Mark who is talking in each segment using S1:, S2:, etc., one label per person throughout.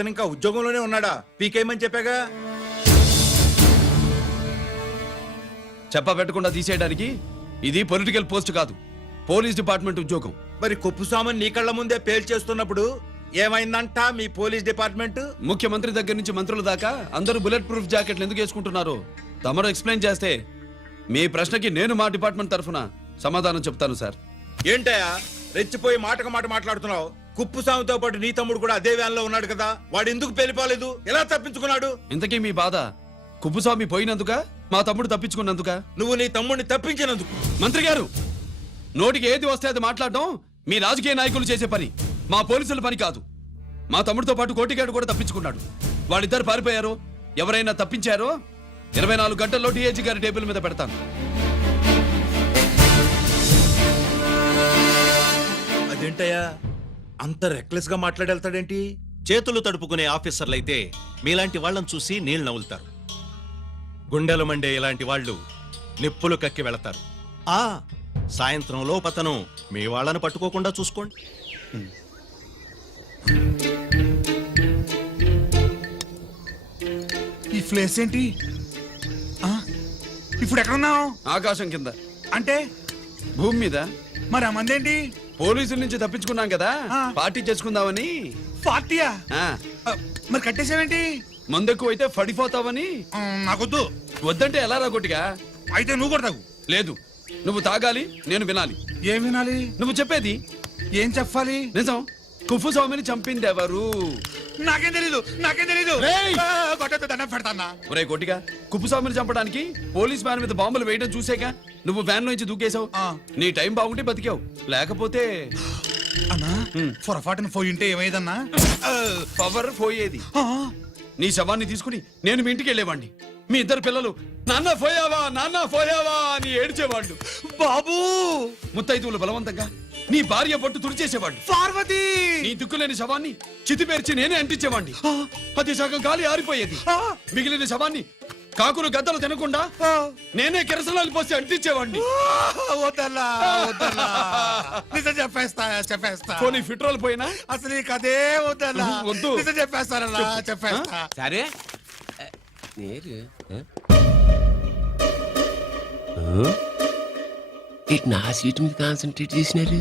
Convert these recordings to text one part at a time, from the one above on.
S1: ఇతను ఇంకా ఉద్యోగంలోనే ఉన్నాడా? పీకేయమని చెప్పాగా?
S2: చెప్ప పెట్టకుండా తీసేయడానికి ఇది పొలిటికల్ పోస్ట్ కాదు. పోలీస్ డిపార్ట్మెంట్ ఉద్యోగం.
S1: మరి కుప్పుస్వామిని నీ కళ్ళ ముందే పేల్చేస్తున్నప్పుడు ఏమైందంట మీ పోలీస్ డిపార్ట్మెంట్?
S2: ముఖ్యమంత్రి దగ్గర నుంచి మంత్రుల దాకా అందరూ బుల్లెట్ ప్రూఫ్ జాకెట్లు ఎందుకు వేసుకుంటున్నారు తమరు ఎక్స్ప్లెయిన్ చేస్తే మీ ప్రశ్నకి నేను మా డిపార్ట్మెంట్ తరఫున సమాధానం చెప్తాను సార్.
S1: ఏంటయ్యా? రెచ్చిపోయి మాటకు మాట మాట్లాడుతున్నావు. కుప్పుస్వామితో పాటు నీ తమ్ముడు కూడా అదే వ్యాన్లో ఉన్నాడు కదా. వాడు ఎందుకు పేలిపోలేదు? ఎలా తప్పించుకున్నాడు?
S2: ఇంతకీ మీ బాధ కుప్పుస్వామి పోయినందుక? మా తమ్ముడు తప్పించుకున్నందుక?
S1: నువ్వు నీ తమ్ముడిని తప్పించినందుకు.
S2: మంత్రి గారు నోటికి ఏది వస్తే అది మాట్లాడడం మీ రాజకీయ నాయకులు చేసే పని. మా పోలీసుల పని కాదు. మా తమ్ముడితో పాటు కోటిగాడు కూడా తప్పించుకున్నాడు. వాళ్ళిద్దరు పారిపోయారు. ఎవరైనా తప్పించారో? ఇరవై నాలుగు గంటల్లో టీఏజీ గారి టేబుల్ మీద పెడతాను.
S1: అదేంటయ్యా? అంత రెక్లెస్గా మాట్లాడేళ్తాడేంటి?
S3: చేతులు తడుపుకునే ఆఫీసర్లైతే మీలాంటి వాళ్ళని చూసి నీళ్ళు నవ్వులుతారు. గుండెలు మండే ఇలాంటి వాళ్ళు నిప్పులు కక్కి వెళతారు. ఆ సాయంత్రం లోపతను మీ వాళ్ళని పట్టుకోకుండా చూసుకోండి.
S4: ఈ ప్లేస్ ఏంటి? ఆ? ఇప్పుడు ఎక్కడ ఉన్నావు
S2: ఆకాశం కింద.
S4: అంటే?
S2: భూమి మీద.
S4: మరి ఆ మంది ఏంటి
S2: పోలీసుల నుంచి తప్పించుకున్నాం కదా. పార్టీ చేసుకుందామని.
S4: పార్టీయా?
S2: ఆ,
S4: మరి కట్టేసావేంటి
S2: మందెక్కువ అయితే పడిపోతావని.
S4: నాకొద్దు.
S2: వద్దంటే ఎలా రా కొట్టిగా?
S4: అయితే నువ్వు కూడా తాగు.
S2: లేదు. నువ్వు తాగాలి నేను వినాలి.
S4: ఏం వినాలి?
S2: నువ్వు చెప్పేది.
S4: ఏం చెప్పాలి?
S2: నిజం. కుఫు స్వామిని చంపింది ఎవరు?
S4: నాకేం తెలీదు నాకేం తెలీదు.
S2: రేయ్!
S4: కొట్టొద్దు, దండం పెడతానా?
S2: ఒరే కొట్టిగా కుప్పుస్వామిని చంపడానికి పోలీస్ వ్యాన్ మీద బాంబులు వేయడం చూసాక నువ్వు వ్యాన్ నుంచి దూకేశావు.
S4: ఆ.
S2: నీ టైం బాగుంటే బతికావు. లేకపోతే
S4: అన్నా పొరపాటున పోయి ఉంటే ఏమైందన్నా?
S2: పవర్ పోయేది.
S4: ఆ,
S2: నీ శవాన్ని తీసుకుని నేను మీ ఇంటికి వెళ్ళేవాడిని మీ ఇద్దరు పిల్లలు నాన్న పోయావా నాన్న పోయావా అని ఏడ్చేవాళ్ళు.
S4: బాబు!
S2: ముత్తైదువులు బలవంతంగా నీ భార్య పట్టు తుడిచేసేవాళ్ళు.
S4: పార్వతి!
S2: నీ దిక్కులేని శవాన్ని చితిపేర్చి నేనే అంటించేవాడిని అది సగం గాలి ఆరిపోయేది. మిగిలిన శవాన్ని కాకులు గద్దలు తినకుండా. నేనే కిరసనాలు పోసి అంటించేవాడిని
S4: వద్దన్నా నిజం చెప్పేస్తా చెప్పేస్తా.
S2: పోనీ ఫిట్రోల్ పోయినా?
S4: అసలు వద్దన్నా.
S2: వద్దు.
S4: నిజం చెప్పేస్తానన్నా చెప్పేస్తా.
S5: సరే. నేరు. నా సీట్ మీద కాన్సన్ట్రేట్ చేసినారు.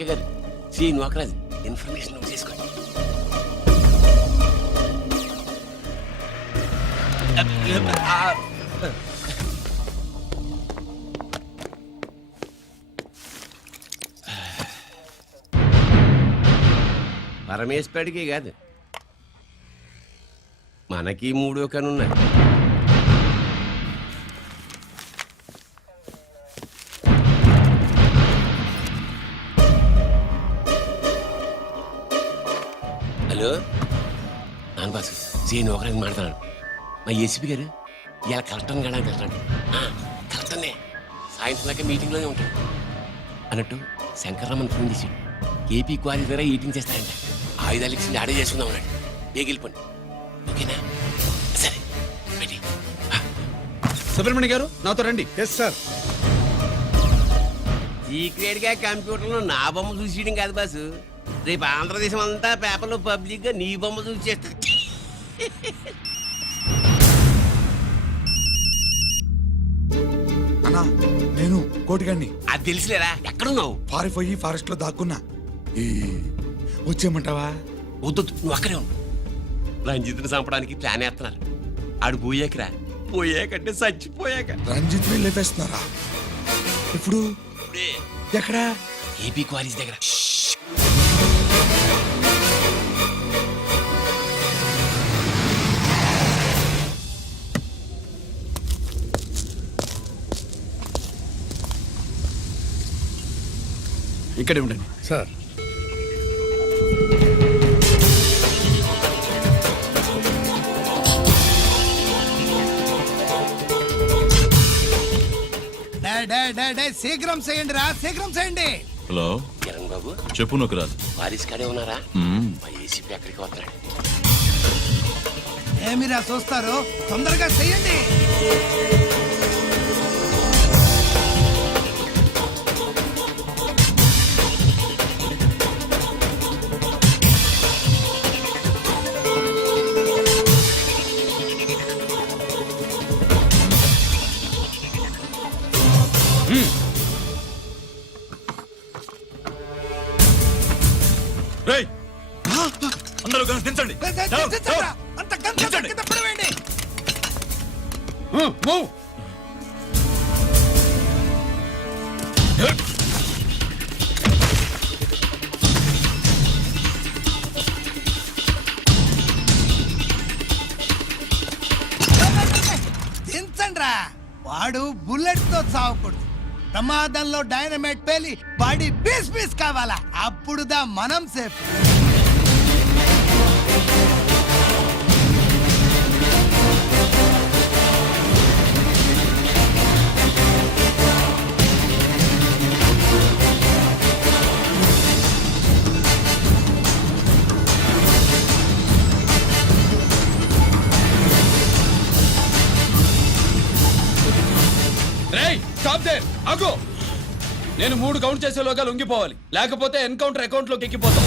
S5: జీకే కాదు సి నోకరాజు ఇన్ఫర్మేషన్ నోట్ చేసుకోండి పరమేశ్వరుడికి కాదు. మనకి మూడు కనున్నాయి సీని ఒకరికి మాట్లాడుతున్నాను మా ఏసీపీ గారు ఇలా కలెక్టర్ని కడానికి వెళ్తాడు కలెక్టర్నే. సాయంత్రం దాకా మీటింగ్లోనే ఉంటాడు. అన్నట్టు శంకర్రామన్ ఫోన్ చేసి ఏపీ క్వారీ ద్వారా ఈటింగ్ చేస్తారంట. ఆయుధాలు ఇచ్చింది ఆడే చేసుకుందాం అన్నాడు. బేగిలిపోండి ఓకేనా? సరే
S2: సుబ్రహ్మణ్య గారు నాతో రండి.
S1: ఎస్ సార్
S5: సీక్రెట్గా కంప్యూటర్లో నా బొమ్మ చూసేయడం కాదు బాసు. రేపు ఆంధ్రదేశం అంతా పేపర్లో పబ్లిక్గా నీ బొమ్మ చూసి చేస్తా
S4: అన్నా నేను కోటిగాన్ని
S5: అది తెలుసులేరా? ఎక్కడున్నావు?
S4: పారిపోయి ఫారెస్ట్లో దాక్కున్నా. ఈ వచ్చేయమంటావా?
S5: వద్దు నువ్వు అక్కడే రంజిత్ని చంపడానికి ప్లాన్ వేస్తున్నారు. ఆడు పోయాకరా. పోయాకంటే చచ్చిపోయాక.
S4: రంజిత్ని లేపేస్తున్నారా? ఇప్పుడు
S5: ఇప్పుడే.
S4: ఎక్కడా?
S5: ఏపీ క్వారీస్ దగ్గర.
S2: ఇక్కడే ఉండండి.
S4: సార్.
S6: డే, డే, డే, డే, శీఘ్రం చేయండి రా శీఘ్రం చేయండి.
S7: హలో.
S5: కిరణ్ బాబు.
S6: చెప్పు నొకరాజు
S5: వారిస్ కాడే ఉన్నారా? మా ఏసీపీ ఎక్కడికి వస్తాడు.
S4: ఏమిరా చూస్తారు? తొందరగా చెయ్యండి
S6: రేయ్ అందరూ దించండి. చావు.
S4: అంత. కింద పడవేయండి.
S2: మూవ్
S4: వాడు బుల్లెట్తో చావకూడదు ప్రమాదంలో డైనమైట్ పేలి బాడీ పీస్ పీస్ కావాలా? అప్పుడుదా మనం సేఫ్
S2: స్టాప్ ఆగు. నేను మూడు కౌంట్ చేసేలోగా లొంగిపోవాలి. లేకపోతే ఎన్కౌంటర్ అకౌంట్లోకి ఎక్కిపోతాం.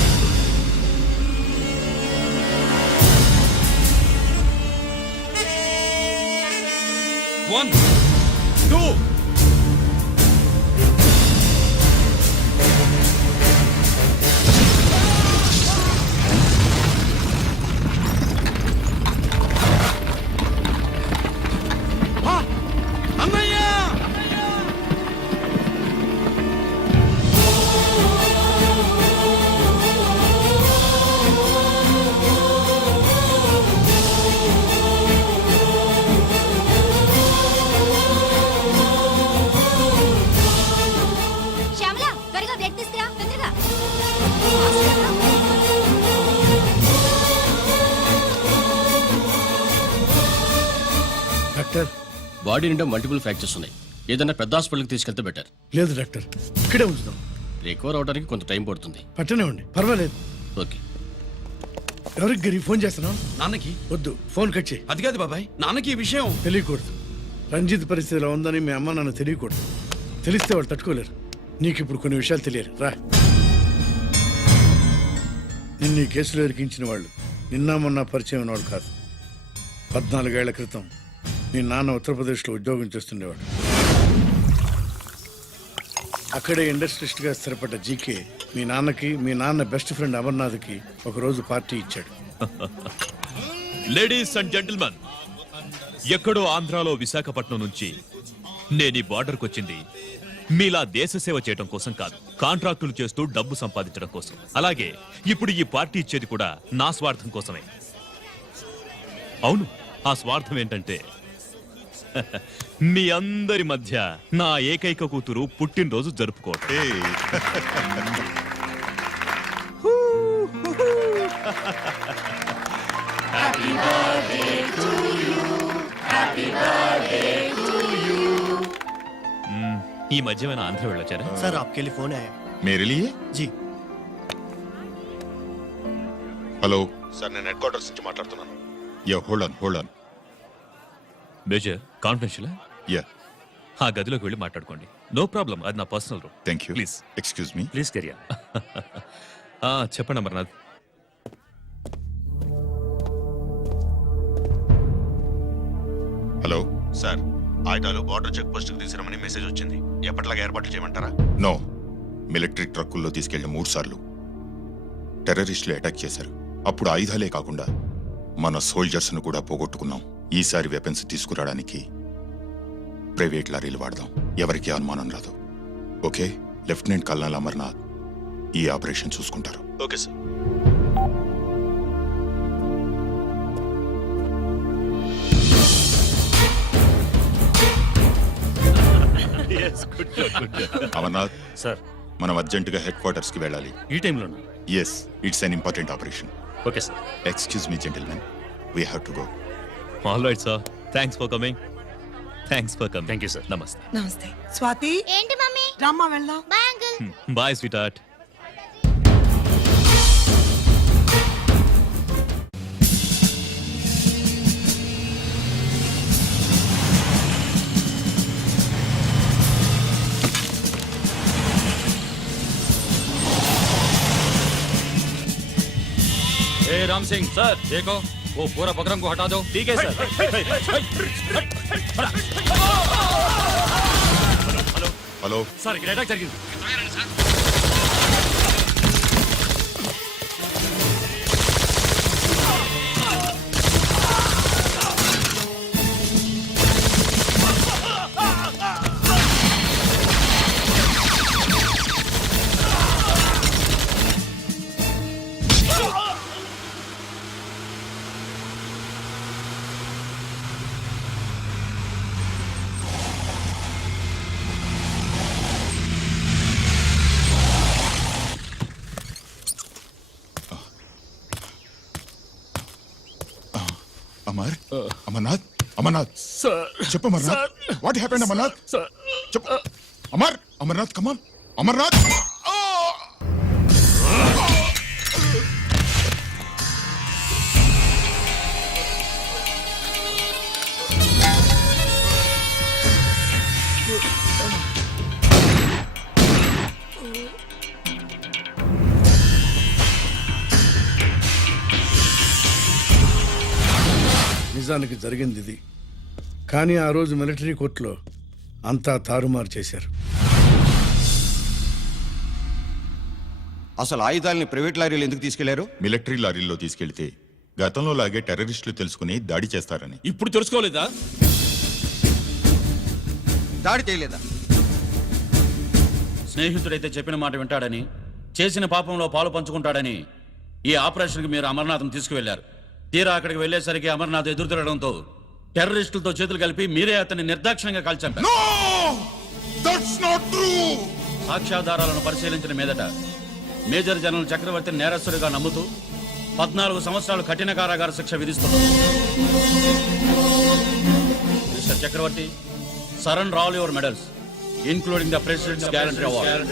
S2: వన్.
S8: బాడీ నిండా మల్టిపుల్ ఫ్రాక్చర్స్ ఉన్నాయి. ఏదైనా పెద్ద హాస్పిటల్కి తీసుకెళ్తే బెటర్.
S9: లేదు డాక్టర్. ఇక్కడే ఉంచుదాం.
S8: రికవర్ అవడానికి కొంత టైం పడుతుంది.
S9: పట్టనే ఉండి. పర్వాలేదు.
S8: ఓకే.
S9: ఎవరికి గిరి ఫోన్ చేస్తున్నావు
S2: నాన్నకి?
S9: వద్దు ఫోన్ కట్ చేయి.
S2: అది కాదు బాబాయ్ నాన్నకి ఈ విషయం.
S9: తెలియకూడదు. రంజిత్ పరిస్థితి ఇలా ఉందని మీ అమ్మ నాన్న తెలియకూడదు. తెలిస్తే వాళ్ళు తట్టుకోలేరు. నీకు ఇప్పుడు కొన్ని విషయాలు తెలియాలి. రా. నిన్ను ఈ కేసులో ఇరికించిన వాళ్ళు నిన్న మొన్న పరిచయం ఉన్నవాడు కాదు. పద్నాలుగేళ్ళ క్రితం మీ నాన్న ఉత్తరప్రదేశ్లో ఉద్యోగం చేస్తుండేవాడు. అక్కడే ఇండస్ట్రిస్ట్గా స్థిరపడ్డ జీకే మీ నాన్నకి మీ నాన్న బెస్ట్ ఫ్రెండ్ అమర్నాథ్కి ఒకరోజు పార్టీ ఇచ్చాడు.
S6: లేడీస్ అండ్ జెంటిల్మెన్ ఎక్కడో ఆంధ్రాలో విశాఖపట్నం నుంచి నేను ఈ బార్డర్కి వచ్చింది. మీలా దేశ సేవ చేయడం కోసం కాదు కాంట్రాక్టులు చేస్తూ డబ్బు సంపాదించడం కోసం. అలాగే ఇప్పుడు ఈ పార్టీ ఇచ్చేది కూడా నా స్వార్థం కోసమే. అవును ఆ స్వార్థం ఏంటంటే మీ అందరి మధ్య నా ఏకైక కూతురు పుట్టినరోజు జరుపుకోవటం మ్మ్. ఈ మధ్యమైన ఆంధ్ర వెళ్ళొచ్చారా
S10: सर आपके लिए फोन आया
S11: मेरे लिए
S10: जी
S11: హలో సార్ నేను హెడ్ క్వార్టర్స్ నుంచి మాట్లాడుతున్నాను yeah hold on hold on
S6: major confidential
S11: yeah
S6: ఆ గదిలోకి వెళ్ళి మాట్లాడుకోండి. నో ప్రాబ్లం అది నా personal room
S11: thank you
S6: Please.
S11: Excuse me
S6: please carrier చెప్పండి అమర్నాథ్.
S11: హలో
S12: సార్ ఆయుధాలు బార్డర్ చెక్ పోస్ట్కు తీసుకురమని మెసేజ్ వచ్చింది. ఎప్పటిలాగా ఏర్పాట్లు చేయమంటారా?
S11: నో మిలిటరీ ట్రక్కుల్లో తీసుకెళ్ళిన మూడు సార్లు. టెర్రరిస్టులు అటాక్ చేశారు. అప్పుడు ఆయుధాలే కాకుండా మన సోల్జర్స్ను కూడా పోగొట్టుకున్నాం. ఈసారి వెపన్స్ తీసుకురావడానికి ప్రైవేట్ లారీలు వాడదాం. ఎవరికి అనుమానం రాదు. ఓకే? లెఫ్టినెంట్ కల్నల్ అమర్నాథ్ ఈ ఆపరేషన్ చూసుకుంటారు.
S12: Okay sir.
S11: అమర్నాథ్
S6: సార్.
S11: మనం అర్జెంటుగా హెడ్ క్వార్టర్స్కి వెళ్ళాలి.
S6: ఈ టైంలో
S11: yes it's an important operation
S6: okay sir.
S11: Excuse me gentlemen we have to go
S6: all right sir thanks for coming thanks for coming thank you sir నమస్తే
S13: నమస్తే. స్వాతి?
S7: ఏంటి మమ్మీ?
S13: రామ్మా వెళ్దాం.
S7: Bye
S6: uncle bye sweetheart
S8: Ram Singh sir देखो वो पूरा बकरम को हटा दो ठीक है सर
S11: హలో
S8: सर ఇక్కడ అటాక్ జరిగింది
S11: అమర్నాథ్ అమర్నాథ్. చెప్పు అమర్నాథ్. What happened Amarnath? చెప్పు. Amar Amarnath come on Amarnath.
S9: నిజానికి జరిగింది ఇది. కానీ ఆ రోజు మిలిటరీ కోర్టులో అంతా తారుమారు చేశారు.
S12: అసలు ఆయుధాలని ప్రైవేట్ లారీలు ఎందుకు తీసుకెళ్ళారు?
S11: మిలిటరీ లారీల్లో తీసుకెళ్తే గతంలో లాగే టెర్రరిస్టులు తెలుసుకుని దాడి చేస్తారని.
S8: ఇప్పుడు తెలుసుకోలేదా?
S12: దాడి చేయలేదా?
S8: స్నేహితుడైతే చెప్పిన మాట వింటాడని చేసిన పాపంలో పాలు పంచుకుంటాడని ఈ ఆపరేషన్కి మీరు అమర్నాథ్ని తీసుకువెళ్ళారు. తీరా అక్కడికి వెళ్ళేసరికి అమర్నాథ్ ఎదురు తిరగడంతో టెర్రరిస్టులతో చేతులు కలిపి మీరే అతన్ని
S11: నాట్ ట్రూ
S8: సాక్ష్యాధారాలను పరిశీలించిన మీదట మేజర్ జనరల్ చక్రవర్తిని నేరస్తుడిగా నమ్ముతూ పద్నాలుగు సంవత్సరాలు కఠిన కారాగార శిక్ష విధిస్తున్నారు. Mister Chakravarthi Saran all your medals including the president's gallantry award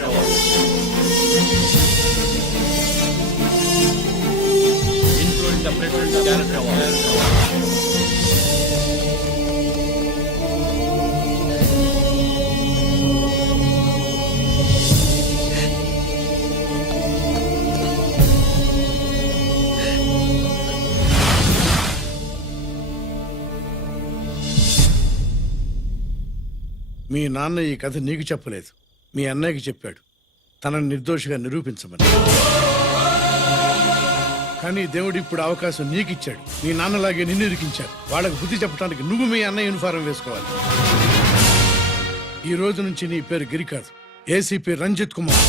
S9: మీ నాన్న ఈ కథ నీకు చెప్పలేదు. మీ అన్నయ్యకి చెప్పాడు. తనని నిర్దోషిగా నిరూపించమని. కానీ దేవుడు ఇప్పుడు అవకాశం నీకిచ్చాడు. నీ నాన్నలాగే నిన్ను ఇరికించాడు వాళ్ళకి బుద్ధి చెప్పడానికి నువ్వు మీ అన్న యూనిఫారం వేసుకోవాలి. ఈ రోజు నుంచి నీ పేరు గిరికాదు ఏసీపీ రంజిత్ కుమార్.